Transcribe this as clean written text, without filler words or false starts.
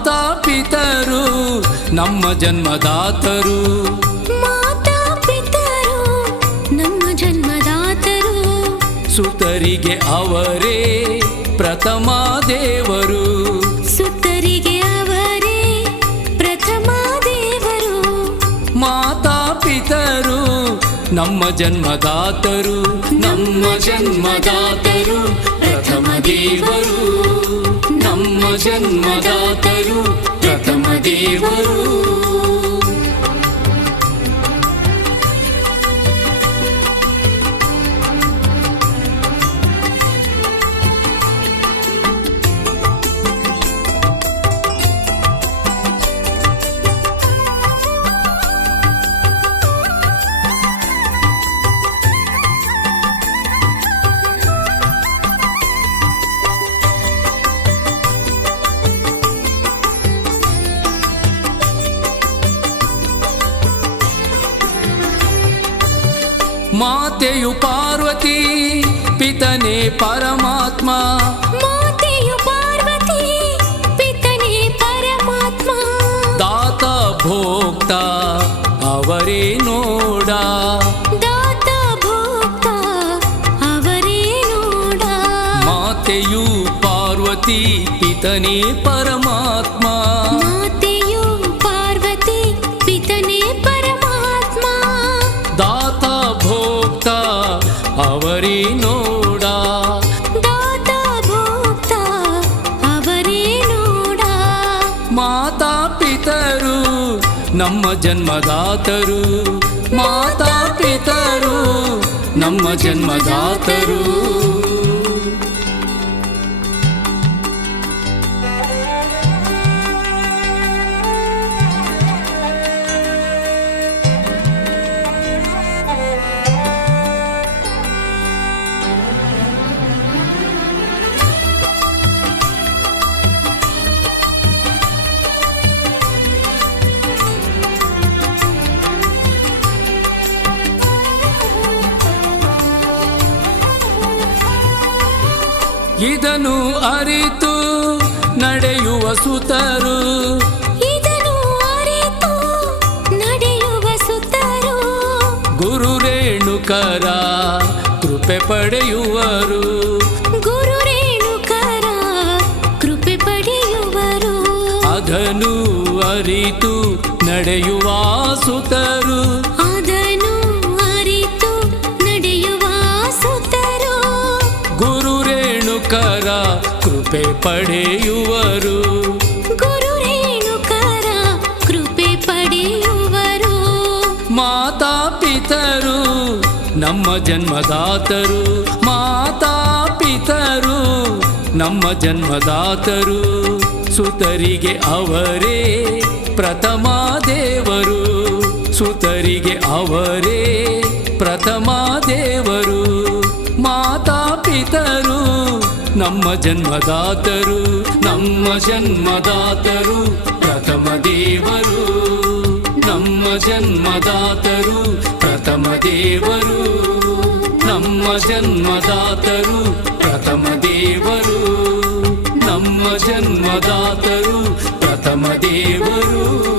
ಮಾತಾ ಪಿತರು ನಮ್ಮ ಜನ್ಮದಾತರು. ಮಾತಾ ಪಿತರು ನಮ್ಮ ಜನ್ಮದಾತರು. ಸುತರಿಗೆ ಅವರೇ ಪ್ರಥಮ ದೇವರು. ಸುತರಿಗೆ ಅವರೇ ಪ್ರಥಮ ದೇವರು. ಮಾತಾ ಪಿತರು ನಮ್ಮ ಜನ್ಮದಾತರು. ನಮ್ಮ ಜನ್ಮದಾತರು ಪ್ರಥಮ ದೇವರು. ನಮ್ಮ ಜನ್ಮದಾತರು ಪ್ರಥಮ ದೇವರು. ಮಾತೆಯು ಪಾರ್ವತಿ ಪಿತನೇ ಪರಮಾತ್ಮ. ಮಾತೆಯು ಪಾರ್ವತಿ ಪಿತನೇ ಪರಮಾತ್ಮ. ದಾತ ಭೋಕ್ತ ಅವರೇ ನೋಡ. ದಾತ ಭೋಕ್ತ ಅವರೇ ನೋಡ. ಮಾತೆಯು ಪಾರ್ವತಿ ಪಿತನೇ ಪರಮಾತ್ಮ. ಮಾತೆಯು ಪಾರ್ವತಿ ಪಿತನೇ ಪರಮಾತ್ಮ. ದಾತ ಭೋಕ್ತ ಅವರೇ ನೋಡ. ದಾತ ಭೋಕ್ತ ಅವರೇ ನೋಡ. ಮಾತಾ ಪಿತರು ನಮ್ಮ ಜನ್ಮದಾತರು. ಮಾತಾ ಪಿತರು ನಮ್ಮ ಜನ್ಮದಾತರು. ಇದನ್ನು ಅರಿತು ನಡೆಯುವ ಸುತರು. ಇದನ್ನು ಅರಿತು ನಡೆಯುವ ಸುತರು. ಗುರು ರೇಣುಕರ ಕೃಪೆ ಪಡೆಯುವರು. ಗುರು ರೇಣುಕರ ಕೃಪೆ ಪಡೆಯುವರು. ಅದನ್ನು ಅರಿತು ನಡೆಯುವ ಸುತರು. ಅದನ್ನು ಅರಿತು ನಡೆಯುವ ಸುತರು. ಗುರು ರೇಣುಕರ ಕೃಪೆ ಪಡೆಯುವರು. ಗುರು ರೇಣುಕರ ಕೃಪೆ ಪಡೆಯುವರು. ಮಾತಾ ಪಿತರು ನಮ್ಮ ಜನ್ಮದಾತರು. ಮಾತಾ ಪಿತರು ನಮ್ಮ ಜನ್ಮದಾತರು. ಸುತರಿಗೆ ಅವರೇ ಪ್ರಥಮ ದೇವರು. ಸುತರಿಗೆ ಅವರೇ ಪ್ರಥಮ ದೇವರು. ಮಾತಾ ಪಿತರು ನಮ್ಮ ಜನ್ಮದಾತರು. ನಮ್ಮ ಜನ್ಮದಾತರು ಪ್ರಥಮ ದೇವರು. ನಮ್ಮ ಜನ್ಮದಾತರು ಪ್ರಥಮ ದೇವರು. ನಮ್ಮ ಜನ್ಮದಾತರು ಪ್ರಥಮ ದೇವರು. ನಮ್ಮ ಜನ್ಮದಾತರು ಪ್ರಥಮ ದೇವರು.